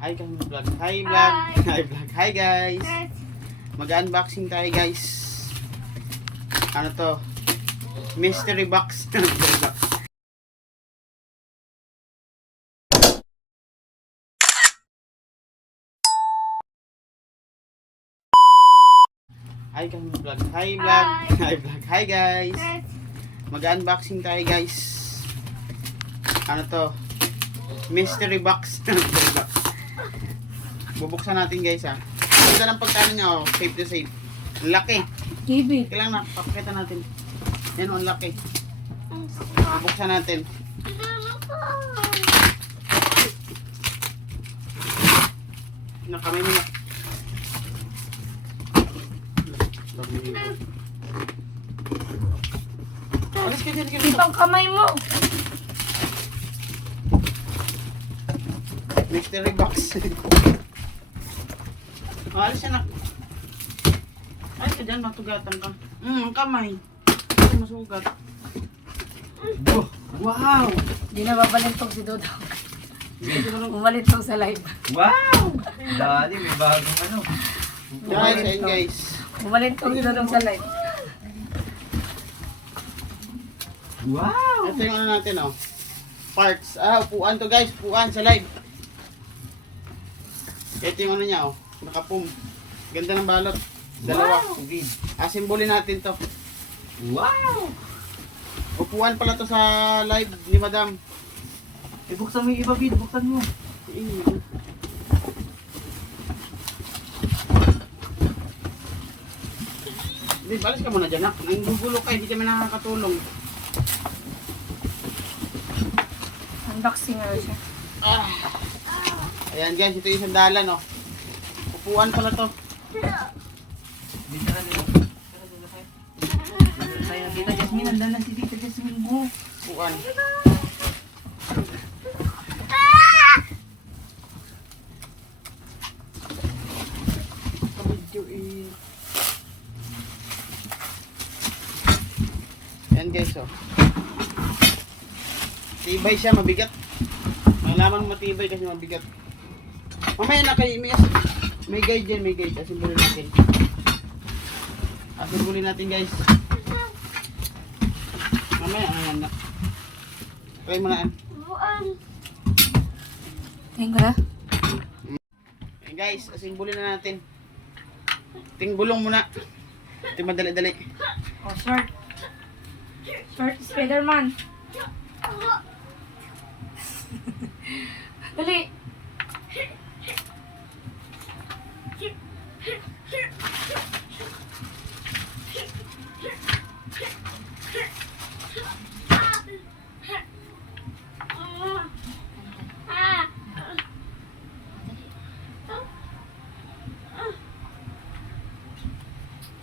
Hi kami vlog. Hi vlog. Hi vlog. Hi guys. Mag-unboxing tayo guys. Ano to? Mystery box. Mystery box. Hi kami vlog. Hi vlog. Hi vlog. Hi guys. Mag-unboxing tayo guys. Ano to? Mystery box. Mystery box. Bubuksan natin guys ha. Ganda ng pagkano niya oh. Safe to safe. Ang laki. TV. Kailangan napapakita natin. Yan oh, ang laki. Bubuksan natin. Nakamay mo na. Alis ka dyan. Ibang kamay mo. Mystery box. Alis yan na. Alis ka dyan, matugatan ka. Ang kamay. Ito masugat. Oh, wow! Hindi na babalintog si Dodo. Umalintog sa live. Wow! Dali, may bagong ano. Guys, ayun guys. Umalintog si Dodo sa live. Wow! Ito yung ano natin oh. Parts. Upuan to guys. Upuan sa live. Ito yung ano niya oh. Nakapum. Ganda ng balot. Dalawa. Wow! Simbolin natin to. Wow! Upuan pala to sa live ni Madam. Buksan mo yung iba, Bid. Buksan mo. Hindi, balis ka muna dyan ha. Nang gugulo ka, hindi kami nakakatulong. Unboxing na siya. Ayan guys, ito yung sandalan oh. Upuan pala to. Dito na dito. Tita Jasmine, nandan na si Tita Jasmine mo. Upuan. Kabidyo eh. Ayan guys oh. Tibay siya, mabigat. Malaman matibay kasi mabigat. Mamaya na kayo, may guide dyan, may guide. Asimbulin natin. Asimbulin natin guys. Mamaya, ano na. Try mo na. Tingin ko na. Ayan guys, asimbulin na natin. Tingbulong muna. Ito madali-dali. Oh, short. Short Spider-Man. Dali.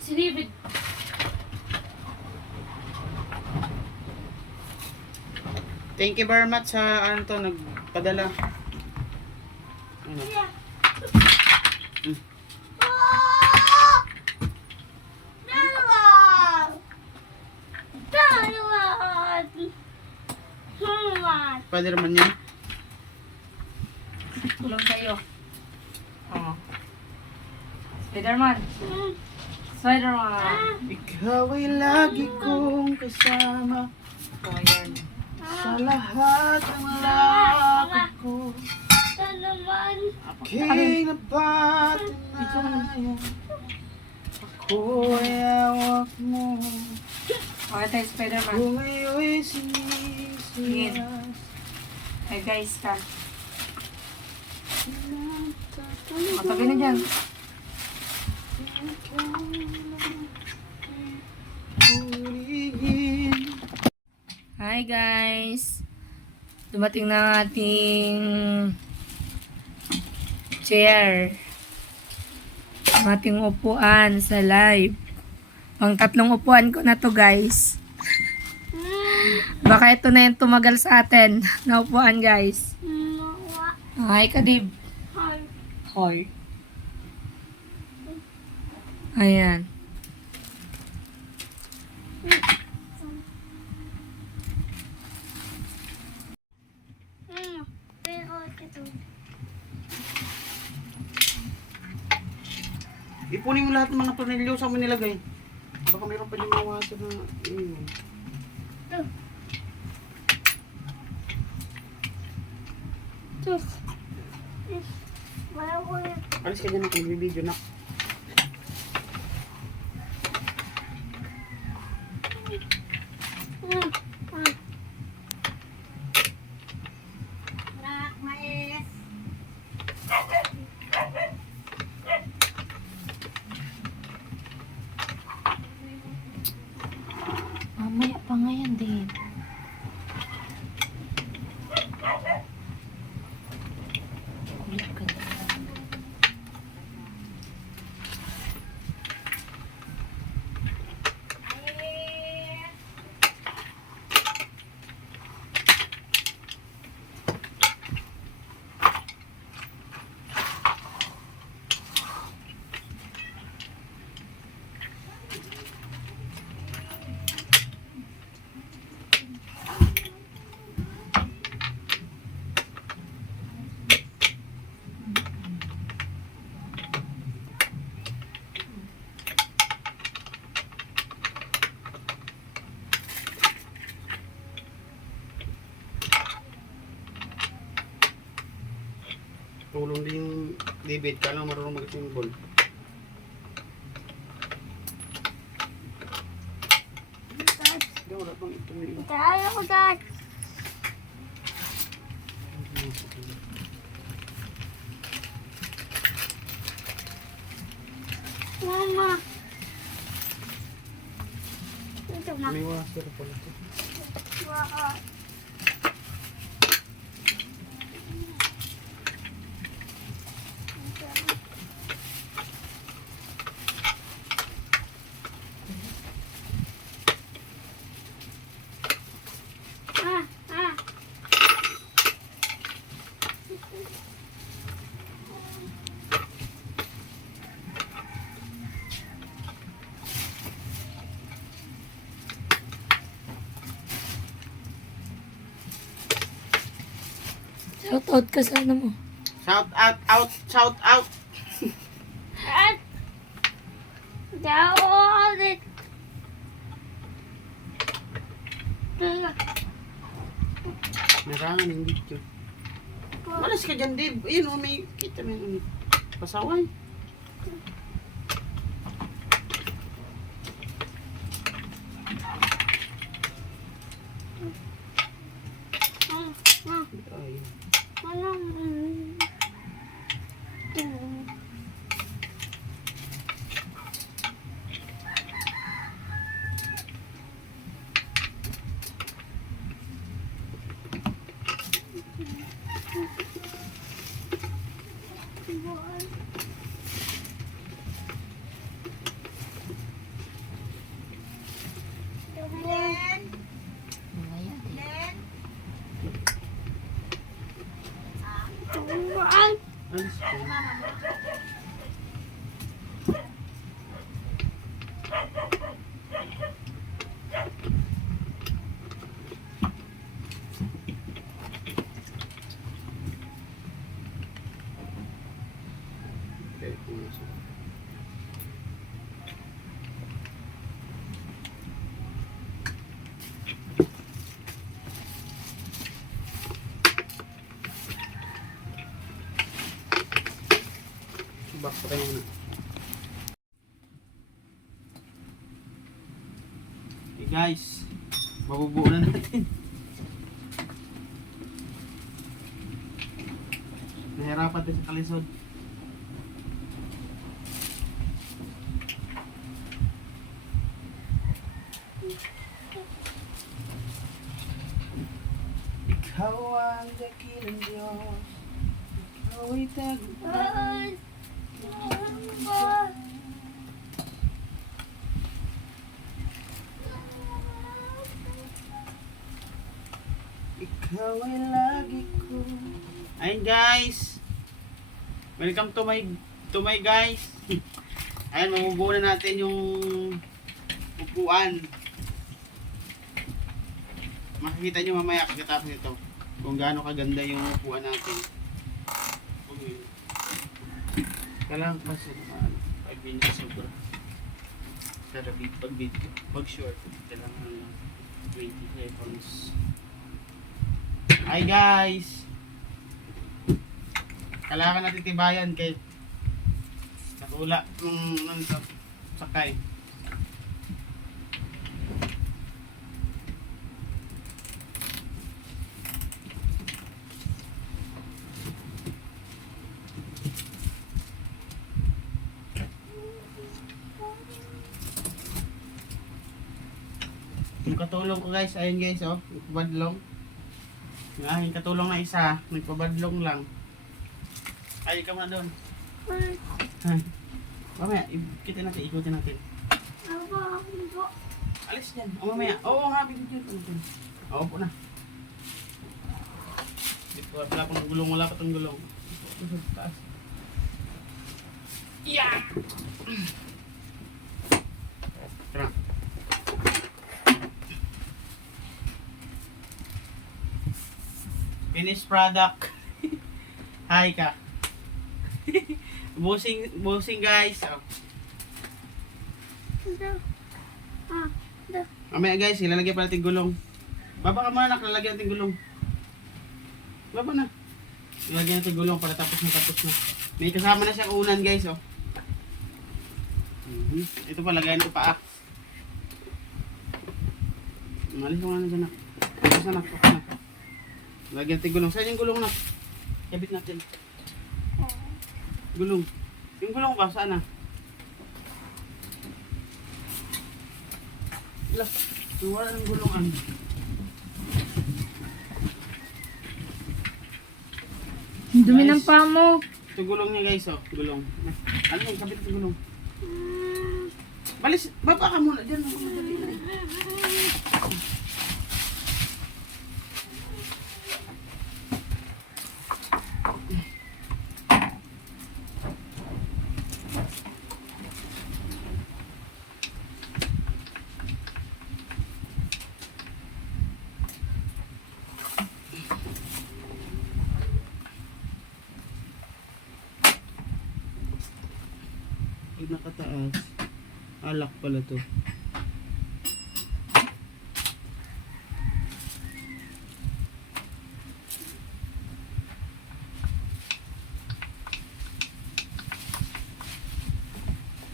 Si David. Thank you very much sa ano to, nagpadala. Ano? Spider-Man niya. Tulong sa'yo. Oh. Spider-Man. Spider-Man. Ikaw ay lagi kong kasama Oh, yan. sa lahat ng lakad ko. Aking napatunayan, ako ay hawak mo. Oh, ito yung Spider-Man. Kung ayo'y sinisiyas. Ay, guys, ka. Matabi na dyan. Hi, guys. Dumating na ang ating chair. Ang ating upuan sa live. Ang tatlong upuan ko na to, guys. Baka ito na yung tumagal sa atin na upuan, guys. Hi, Kadib. Hi. Ayan. Ipunin mo lahat ng mga tornilyo sa mo nilagay. Baka mayroon pa din mga water na yun. Alis ka dyan ako, magbibideo na. Mamaya pa nga yan din. Kulit ka na. Tulong din yung David, kala marunong mag-symbol. Hindi, wala pang ito nila. Tayo ko dad. Mama. Ito na. May washer pala. Wow. Shout out ka sa ano mo. Shout out, shout out. At daw ulit. Narangan yung video. Malas ka dyan, Dave. Ayun, oh, may kita mo yung pasaway. Ay. Mamaya din. Alis ko. Okay, kung nasa. Box pa kayo muna. Okay guys, mabubuo na natin. Nahirapan din sa kalisod. Ikaw ang dakilang Diyos, ikaw ay tagumpay. Ikaw ay lagi ko. Ayun guys, welcome to my guys. Ayun, mabubuo na natin yung upuan. Makikita nyo mamaya pagkatapos ito kung gaano kaganda yung upuan natin. Kailangan kasi Hindi sobra. Pero pag short, kailangan lang 20 seconds. Hi guys! Kailangan natin tibayan kay nakula ng sakay. Yung katulong ko guys, ayun guys oh, nagpabadlong. Yung aking katulong na isa, nagpabadlong lang. Ay, ka muna doon. Ay. Mamaya, kita natin, ikutin natin. Alis yan. O mamaya. Oo nga, bigyan dyan. Oo po na. Wala pang gulong, wala pa tong gulong. Taas. Yeah! Tara. Finished product. Hi ka. Busing guys. Oh. Mamaya guys, ilalagay pa natin gulong. Baba ka muna, lalagyan natin gulong. Baba na. Ilalagyan natin gulong para tapos na. May kasama na siyang unan guys. Oh. Ito pa, lagayan ko pa. Malis mo na dyan na. Tapos na. Lagyan natin gulong. Saan yung gulong na? Kabit natin. Gulong. Yung gulong ba? Saan na? Wala ng gulongan. Dumi ng paa mo. Ito gulong niya guys, oh. Gulong. Ano yung kabit ng gulong? Balis, baba ka muna dyan. Pag nakataas, alak pala to.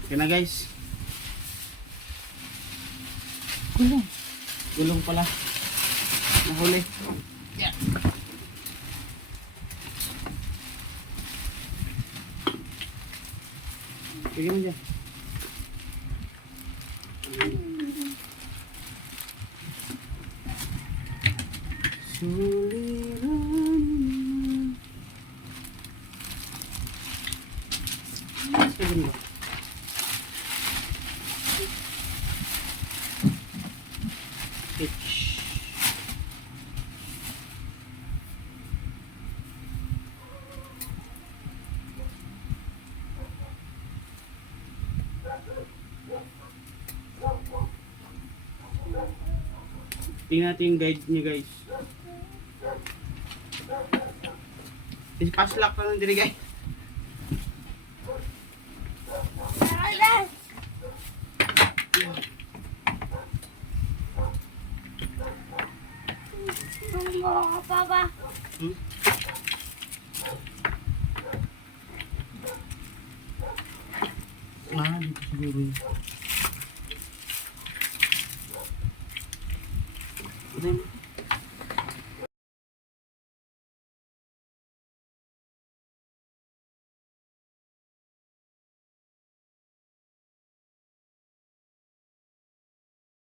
Okay na guys. Gulong pala. Nahuli. Yeah. Sige mo dyan. Suliran. Sige mo. Itch. Tingnan natin yung guide niya guys. Paslak lang diri guys. Papa. Dito siguro yun. Ano yun?